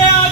down.